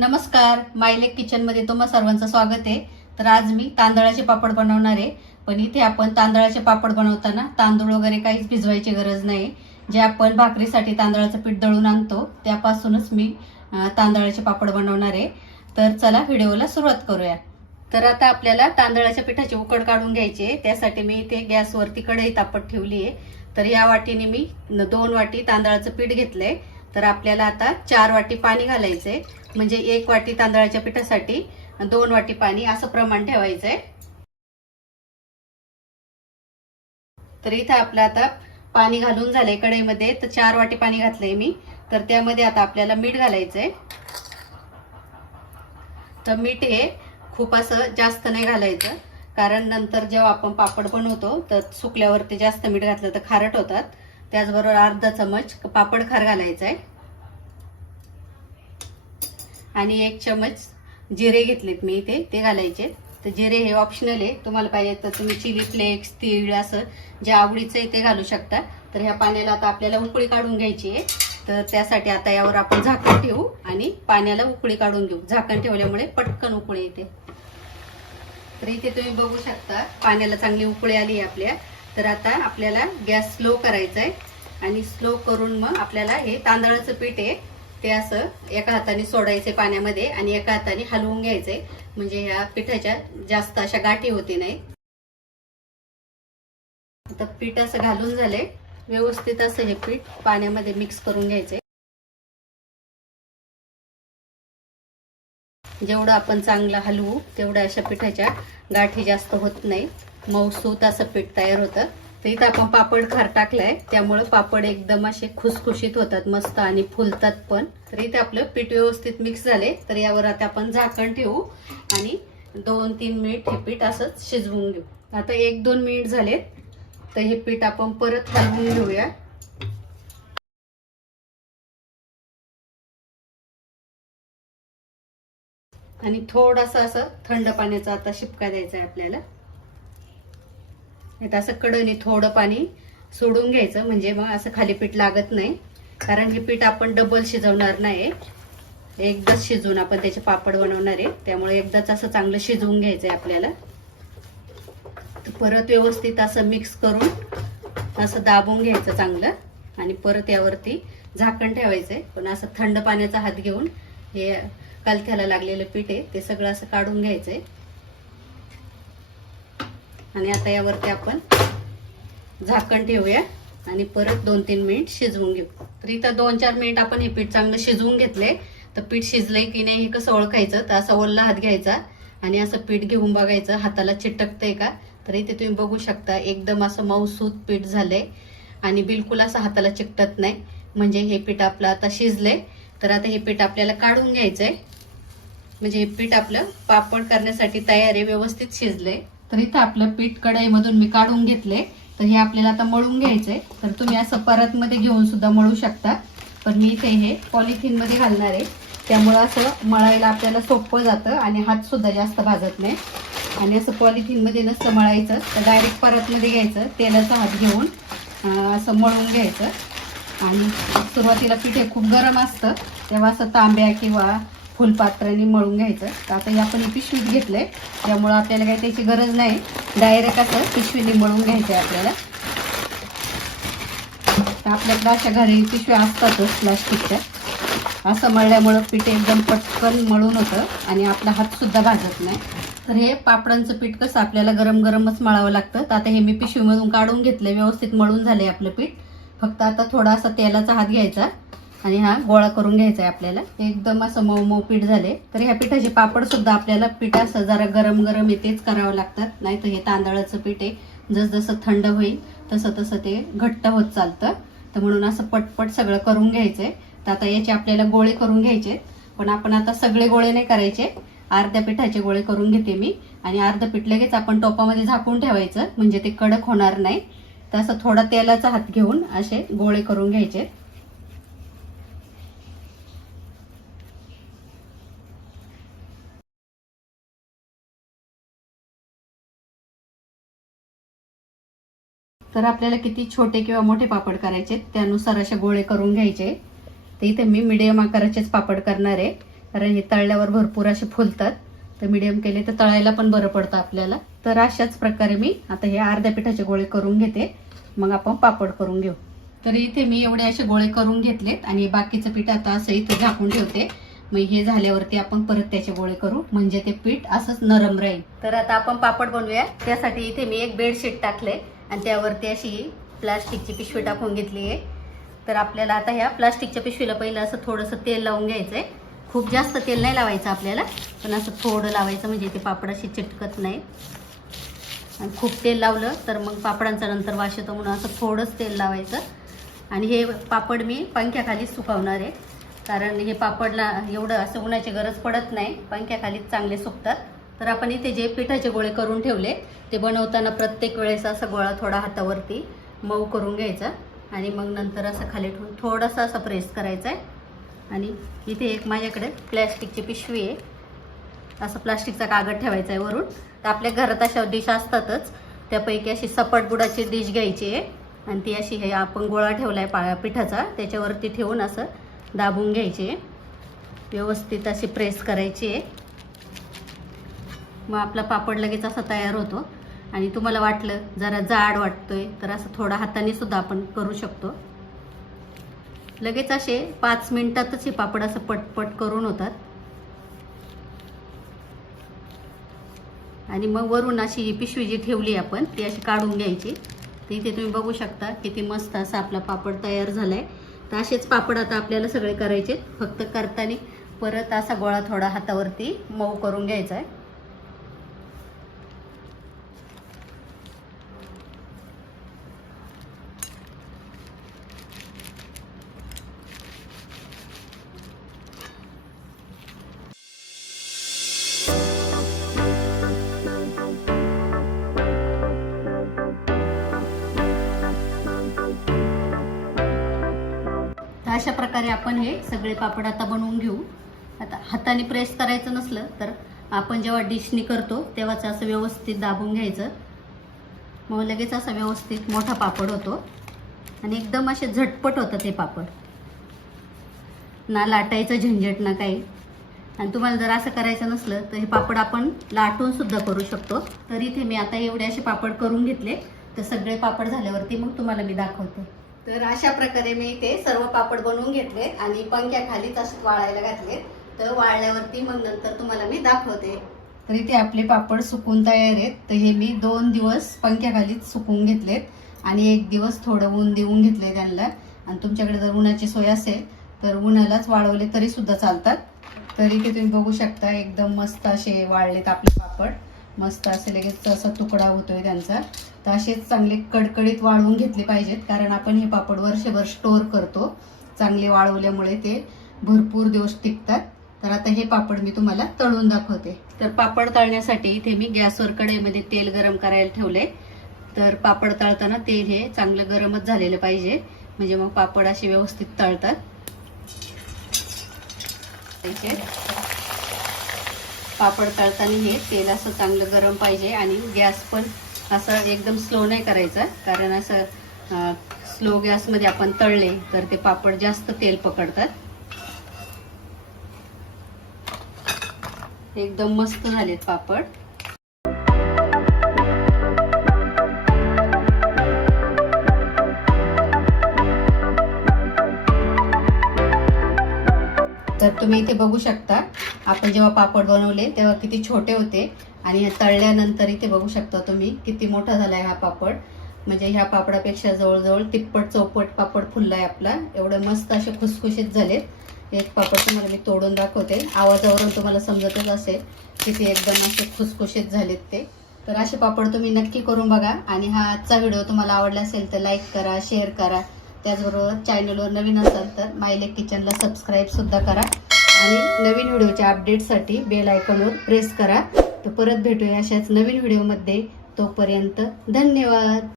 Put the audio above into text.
नमस्कार मायलेक किचनमध्ये तुम्हा सर्वांचं स्वागत आहे. तर आज मी तांदळाचे पापड बनवणार आहे. पण इथे आपण तांदळाचे पापड बनवताना तांदूळ वगैरे काहीच भिजवायची गरज नाही. जे आपण भाकरीसाठी तांदळाचं पीठ दळून आणतो त्यापासूनच मी तांदळाचे पापड बनवणार आहे. तर चला व्हिडिओला सुरुवात करूया. तर आता आपल्याला तांदळाच्या पिठाची उकड काढून घ्यायची आहे. त्यासाठी मी इथे गॅसवरती कढई तापत ठेवली आहे. तर या वाटीने मी दोन वाटी तांदळाचं पीठ घेतलंय. तर आपल्याला आता चार वाटी पाणी घालायचंय. म्हणजे एक वाटी तांदळाच्या पिठासाठी दोन वाटी पाणी असं प्रमाण ठेवायचं आहे तर इथं आपलं आता पाणी घालून झालंय कढईमध्ये तर चार वाटी पाणी घातलंय मी. तर त्यामध्ये आता आपल्याला मीठ घालायचंय. तर मीठ हे खूप असं जास्त नाही घालायचं कारण नंतर जेव्हा आपण पापड बनवतो तर सुकल्यावरती जास्त मीठ घातलं तर खारट होतात. त्याचबरोबर अर्धा चमच पापड खार घालायचा आहे आणि एक चमच जिरे घेतलेत मी इथे ते घालायचे. तर जिरे हे ऑप्शनल आहे. तुम्हाला पाहिजे तर तुम्ही चिली फ्लेक्स तीळ असं जे आवडीचं आहे ते घालू शकता. तर ह्या पाण्याला आता आपल्याला उकळी काढून घ्यायची आहे. तर त्यासाठी आता यावर आपण झाकण ठेवू आणि पाण्याला उकळी काढून घेऊ. झाकण ठेवल्यामुळे पटकन उकळी येते. तर इथे तुम्ही बघू शकता पाण्याला चांगली उकळी आली आहे आपल्या. तर आता आपल्याला गॅस स्लो करायचा आहे आणि स्लो करून मग आपल्याला हे तांदळाचं पीठ आहे ते असं एका हाताने सोडायचे पाण्यामध्ये आणि एका हाताने हलवून घ्यायचे. म्हणजे ह्या पिठाच्या जास्त अशा गाठी होती नाही. आता पीठ असं घालून झाले व्यवस्थित असं हे पीठ पाण्यामध्ये मिक्स करून घ्यायचे. जेवढं आपण चांगलं हलवू तेवढ्या अशा पिठाच्या गाठी जास्त होत नाही. मऊसूत असं पीठ तयार होतं. तर इथं आपण पापड खार टाकलाय. त्यामुळे पापड एकदम असे खुसखुशीत होतात मस्त आणि फुलतात पण. तर इथे आपलं पीठ व्यवस्थित मिक्स झाले. तर यावर आता आपण झाकण ठेवू आणि दोन तीन मिनिट हे पीठ असंच शिजवून घेऊ. आता एक दोन मिनिट झालेत. तर हे पीठ आपण परत हलवून घेऊया. आणि थोडासा असं थंड पाण्याचा आता शिपका द्यायचा आहे आपल्याला. आता असं कडनी थोडं पाणी सोडून घ्यायचं. म्हणजे मग असं खाली पीठ लागत नाही. कारण हे पीठ आपण डबल शिजवणार नाही एकदाच शिजवून आपण त्याचे पापड बनवणार आहे. त्यामुळे एकदाच असं चांगलं शिजवून घ्यायचं आहे आपल्याला परत व्यवस्थित असं मिक्स करून असं दाबून घ्यायचं चांगलं. आणि परत यावरती झाकण ठेवायचं आहे पण असं थंड पाण्याचा हात घेऊन हे कलथ्याला लागलेलं पीठ आहे ते सगळं असं काढून घ्यायचं आहे आणि आता यावरती आपण झाकण ठेवूया आणि परत दोन तीन मिनिट शिजवून घेऊ. तर इथं दोन चार मिनिट आपण हे पीठ चांगलं शिजवून घेतले तर पीठ शिजलंय की नाही हे कसं ओळखायचं तर असा ओल्ला हात घ्यायचा आणि असं पीठ घेऊन बघायचं हाताला चिटकतंय का? तर इथे तुम्ही बघू शकता एकदम असं मऊसूत पीठ झालंय आणि बिलकुल असं हाताला चिकटत नाही. म्हणजे हे पीठ आपलं आता शिजलंय. तर आता हे पीठ आपल्याला काढून घ्यायचंय. म्हणजे हे पीठ आपलं पापड करण्यासाठी तयार आहे व्यवस्थित शिजलंय. तर इथं आपलं पीठ कढईमधून मी काढून घेतले. तर हे आपल्याला आता मळून घ्यायचंय. तर तुम्ही असं परत मध्ये घेऊन सुद्धा मळू शकता. पण मी इथे हे पॉलिथिनमध्ये घालणार आहे. त्यामुळं असं मळायला आपल्याला सोपं जातं आणि हात सुद्धा जास्त भाजत नाही. आणि असं पॉलिथिनमध्ये नसतं मळायचं तर डायरेक्ट परत मध्ये घ्यायचं तेलाचा हात घेऊन असं मळून घ्यायचं. आणि सुरुवातीला पीठ हे खूप गरम असतं. तेव्हा असं तांब्या किंवा फुलपात्राने मळून घ्यायचं. तर आता हे आपण पिशवीत पिशवीत घेतलंय. त्यामुळं आपल्याला काही त्याची गरज नाही. डायरेक्ट असं पिशवीने मळून घ्यायचं आहे आपल्याला. तर आपल्याकडे अशा घरी पिशव्या असतातच प्लास्टिकच्या. असं मळल्यामुळं पीठ एकदम पटकन मळून होतं आणि आपला हात सुद्धा भाजत नाही. तर हे पापडांचं पीठ कसं आपल्याला गरम गरमच मळावं लागतं. तर आता हे मी पिशवीमधून काढून घेतलंय. व्यवस्थित मळून झालंय आपलं पीठ. फक्त आता थोडासा तेलाचा हात घ्यायचा. आणि हा गोळा करून घ्यायचा आहे आपल्याला. एकदम असं मऊ मऊ पीठ झाले. तर ह्या पिठाचे पापड सुद्धा आपल्याला पीठ असं जरा गरम गरम आहे तेच करावं लागतात. नाही तर हे तांदळाचं पीठ आहे. जसजसं थंड होईल तसं तसं ते घट्ट होत चालतं. तर म्हणून असं पटपट सगळं करून घ्यायचंय. तर आता याचे आपल्याला गोळे करून घ्यायचे पण आपण आता सगळे गोळे नाही करायचे. अर्ध्या पिठाचे गोळे करून घेते मी. आणि अर्ध पीठ लगेच आपण टोपामध्ये झाकून ठेवायचं. म्हणजे ते कडक होणार नाही. तर असं थोडा तेलाचा हात घेऊन असे गोळे करून घ्यायचे तर आपल्याला किती छोटे किंवा मोठे पापड करायचे त्यानुसार असे गोळे करून घ्यायचे. तर इथे मी मिडियम आकाराचेच पापड करणार आहे. कारण हे तळल्यावर भरपूर असे फुलतात. तर मीडियम केले तर तळायला पण बरं पडतं आपल्याला. तर अशाच प्रकारे मी आता हे अर्ध्या पिठाचे गोळे करून घेते. मग आपण पापड करून घेऊ. तर इथे मी एवढे असे गोळे करून घेतलेत आणि बाकीचं पीठ आता असं इथे झाकून ठेवते. मग हे झाल्यावरती आपण परत त्याचे गोळे करू. म्हणजे ते पीठ असंच नरम राहील. तर आता आपण पापड बनवूया. त्यासाठी इथे मी एक बेडशीट टाकले आणि त्यावरती अशी प्लास्टिकची पिशवी टाकून घेतली आहे. तर आपल्याला आता ह्या प्लास्टिकच्या पिशवीला पहिलं असं थोडंसं तेल लावून घ्यायचं आहे खूप जास्त तेल नाही लावायचं आपल्याला पण असं थोडं लावायचं म्हणजे ते पापड अशी चिटकत नाही. आणि खूप तेल लावलं तर मग पापडांचा नंतर वास येतो म्हणून असं थोडंच तेल लावायचं. आणि हे पापड मी पंख्याखाली सुकवणार आहे. कारण हे पापडला एवढं असं उन्हाची गरज पडत नाही पंख्याखालीच चांगले सुकतात. तर आपण इथे जे पिठाचे गोळे करून ठेवले ते बनवताना प्रत्येक वेळेस असा गोळा थोडा हातावरती मऊ करून घ्यायचा आणि मग नंतर असं खाली ठेवून थोडासा असं प्रेस करायचा आहे आणि इथे एक माझ्याकडे प्लॅस्टिकची पिशवी आहे. असं प्लास्टिकचा कागद ठेवायचा आहे वरून. तर आपल्या घरात अशा डिश असतातच. त्यापैकी अशी सपाट बुडाची डिश घ्यायची आहे. आणि ती अशी हे आपण गोळा ठेवला आहे पा पिठाचा. त्याच्यावरती ठेवून असं दाबून घ्यायची. आहे व्यवस्थित अशी प्रेस करायची आहे. मग आपला पापड लगेच असा तयार होतो. आणि तुम्हाला वाटलं जरा जाड वाटतोय तर असं थोडा हाताने सुद्धा आपण करू शकतो. लगेच असे पाच मिनिटातच हे पापड असं पटपट करून होतात. आणि मग वरून अशी ही पिशवी जी ठेवली आपण ती अशी काढून घ्यायची. तर इथे तुम्ही बघू शकता किती मस्त असा आपला पापड तयार झालाय. तर असेच पापड आता आपल्याला सगळे करायचे फक्त करताना परत असा गोळा थोडा हातावरती मऊ करून घ्यायचा आहे. अशा प्रकारे आपण हे सगळे पापड आता बनवून घेऊ. आता हाताने प्रेस करायचं नसलं तर आपण जेव्हा डिशनी करतो तेव्हाच असं व्यवस्थित दाबून घ्यायचं. मग लगेच असा व्यवस्थित मोठा पापड होतो. आणि एकदम असे झटपट होतं ते पापड. ना लाटायचं झंझट ना काही. आणि तुम्हाला जर असं करायचं नसलं तर हे पापड आपण लाटून सुद्धा करू शकतो. तर इथे मी आता एवढे असे पापड करून घेतले. तर सगळे पापड झाल्यावरती मग तुम्हाला मी दाखवते. तर अशा प्रकारे मी ते सर्व पापड बनवून घेतले आणि पंख्याखालीच असे वाळायला घातले. तर वाळल्यावरती मग नंतर तुम्हाला मी दाखवते. तर इथे आपले पापड सुकून तयार आहेत. तर हे मी दोन दिवस पंख्याखालीच सुकवून घेतलेत आणि एक दिवस थोडं ऊन देऊन घेतले त्यांना. आणि तुमच्याकडे जर उन्हाची सोय असेल तर उन्हालाच वाळवले तरी सुद्धा चालतात. तरी ते तुम्ही बघू शकता एकदम मस्त असे वाळलेत आपले पापड. मस्त असे लगेच असा तुकडा होतोय त्यांचा. तर असेच चांगले कडकडीत वाळवून घेतले पाहिजेत कारण आपण हे पापड वर्षभर स्टोअर करतो. चांगले वाळवल्यामुळे ते भरपूर दिवस टिकतात. तर आता हे पापड मी तुम्हाला तळून दाखवते. तर पापड तळण्यासाठी इथे मी गॅसवर कढईमध्ये तेल गरम करायला ठेवले तर पापड तळताना तेल हे चांगलं गरमच झालेलं पाहिजे. म्हणजे मग पापड असे व्यवस्थित तळतात. पापड तळताना हे तेल असं चांगलं गरम पाहिजे आणि गॅस पण असं एकदम स्लो नाही करायचा. कारण असं स्लो गॅसमध्ये आपण तळले तर ते पापड जास्त तेल पकडतात. एकदम मस्त झालेत पापड. तर तुम्ही इथे बघू शकता. आपण जेव्हा पापड बनवले तेव्हा किती छोटे होते आणि तळल्यानंतर इथे बघू शकता तुम्ही किती मोठा झालाय हा पापड. म्हणजे ह्या पापडापेक्षा जवळजवळ तिप्पट चौपट पापड फुललाय आपला. एवढं मस्त असे खुसखुशीत झालेत एक पापड तुम्हाला मी तोडून दाखवते. आवाजावरून तुम्हाला समजतच असेल किती एकदम असे खुसखुशीत झालेत ते. तर असे पापड तुम्ही नक्की करून बघा. आणि हा आजचा व्हिडिओ तुम्हाला आवडला असेल तर लाईक करा शेअर करा. त्याचबरोबर चॅनलवर नवीन असाल तर मायलेक किचनला सबस्क्राईबसुद्धा करा. आणि नवीन व्हिडिओच्या अपडेटसाठी बेल आयकॉनवर प्रेस करा. तर परत भेटूया अशाच नवीन व्हिडिओमध्ये. तोपर्यंत धन्यवाद!